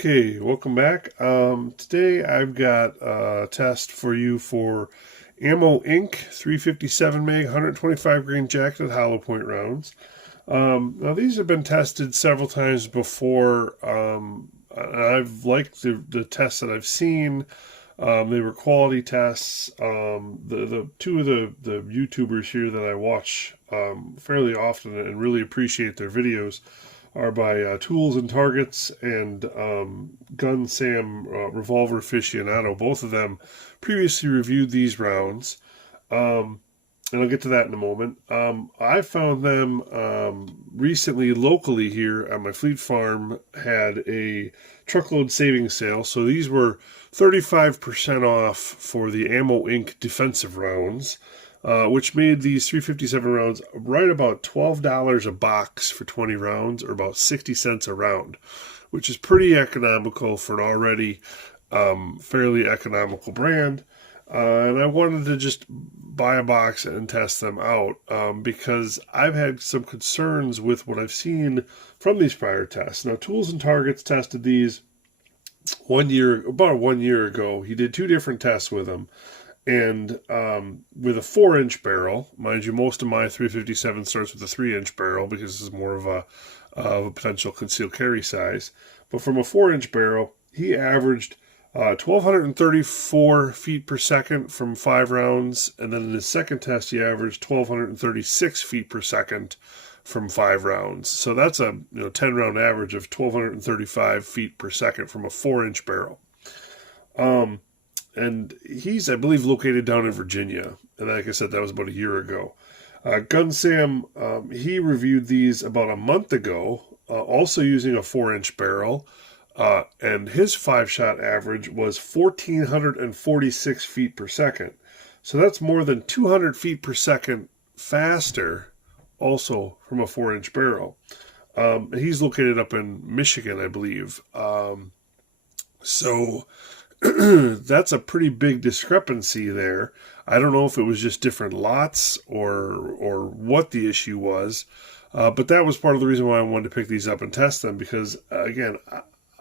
Okay, welcome back. Today I've got a test for you for Ammo Inc. 357 mag 125 grain jacketed hollow point rounds. Now these have been tested several times before. I've liked the tests that I've seen. They were quality tests. The two of the YouTubers here that I watch fairly often and really appreciate their videos are by Tools and Targets and Gun Sam Revolver Aficionado. Both of them previously reviewed these rounds, and I'll get to that in a moment. I found them recently locally here at my Fleet Farm, had a truckload savings sale. So these were 35% off for the Ammo Inc. defensive rounds, which made these 357 rounds right about $12 a box for 20 rounds, or about 60 cents a round, which is pretty economical for an already fairly economical brand. And I wanted to just buy a box and test them out because I've had some concerns with what I've seen from these prior tests. Now, Tools and Targets tested these about 1 year ago. He did two different tests with them. And with a 4-inch barrel, mind you, most of my 357 starts with a 3-inch barrel because this is more of a potential concealed carry size. But from a 4-inch barrel, he averaged 1,234 feet per second from 5 rounds. And then in his second test, he averaged 1,236 feet per second from 5 rounds. So that's a 10-round average of 1,235 feet per second from a 4-inch barrel. And he's, I believe, located down in Virginia. And like I said, that was about a year ago. Gun Sam, he reviewed these about a month ago, also using a 4-inch barrel. And his 5-shot average was 1,446 feet per second. So that's more than 200 feet per second faster, also from a 4-inch barrel. He's located up in Michigan, I believe. So that's a pretty big discrepancy there. I don't know if it was just different lots or what the issue was, but that was part of the reason why I wanted to pick these up and test them, because again,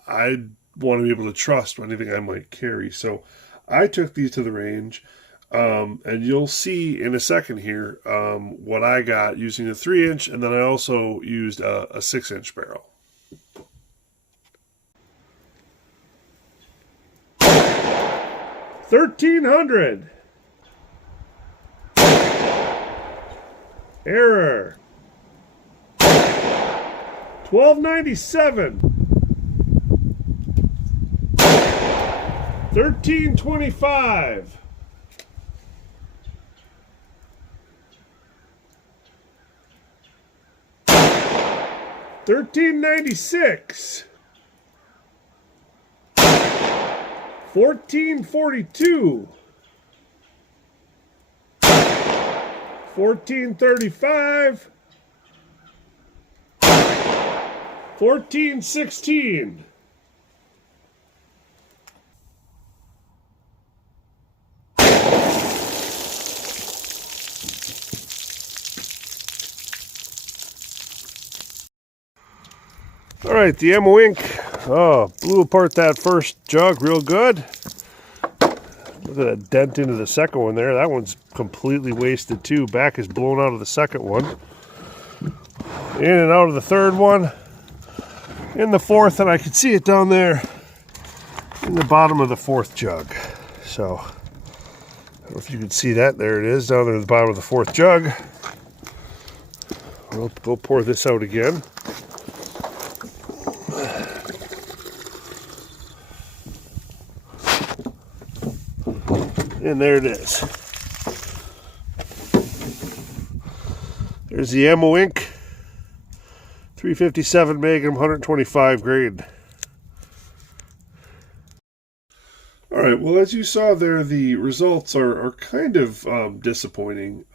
I want to be able to trust anything I might carry. So I took these to the range, and you'll see in a second here what I got using a 3-inch, and then I also used a 6-inch barrel. 1,300. Error. 1,297. 1,325. 1,396. 1,442, 1,435, 1,416. All right, the Ammo Inc. Blew apart that first jug real good. Look at that dent into the second one there. That one's completely wasted too. Back is blown out of the second one. In and out of the third one. In the fourth, and I can see it down there in the bottom of the fourth jug. So, I don't know if you can see that. There it is, down there at the bottom of the fourth jug. We'll go pour this out again. And there it is. There's the Ammo Inc. 357 Magnum 125 grain. All right, well, as you saw there, the results are kind of disappointing.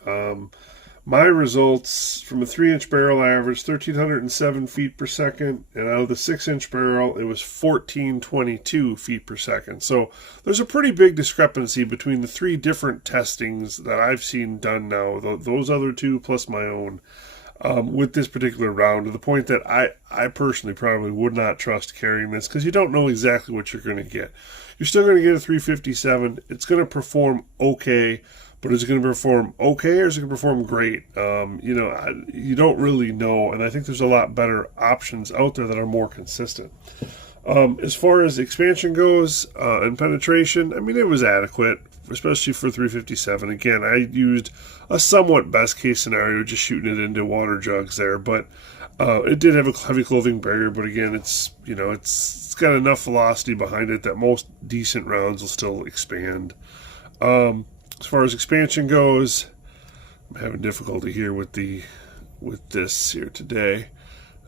My results from a 3-inch barrel averaged 1,307 feet per second, and out of the 6-inch barrel, it was 1,422 feet per second. So there's a pretty big discrepancy between the 3 different testings that I've seen done now, those other 2 plus my own. with this particular round, to the point that I personally probably would not trust carrying this, because you don't know exactly what you're going to get. You're still going to get a 357. It's going to perform okay, but is it going to perform okay, or is it going to perform great? You don't really know, and I think there's a lot better options out there that are more consistent. As far as expansion goes and penetration, I mean, it was adequate, especially for 357. Again, I used a somewhat best case scenario, just shooting it into water jugs there, but it did have a heavy clothing barrier. But again, it's got enough velocity behind it that most decent rounds will still expand. As far as expansion goes, I'm having difficulty here with this here today.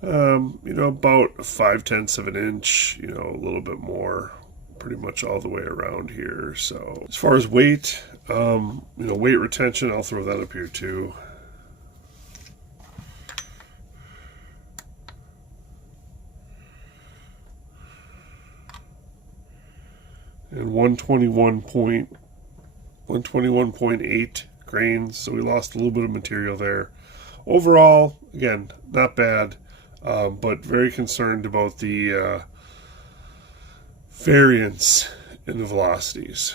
About 5/10 of an inch, a little bit more, pretty much all the way around here. So as far as weight, weight retention, I'll throw that up here too. And 121.8 grains, so we lost a little bit of material there. Overall, again, not bad. But very concerned about the variance in the velocities.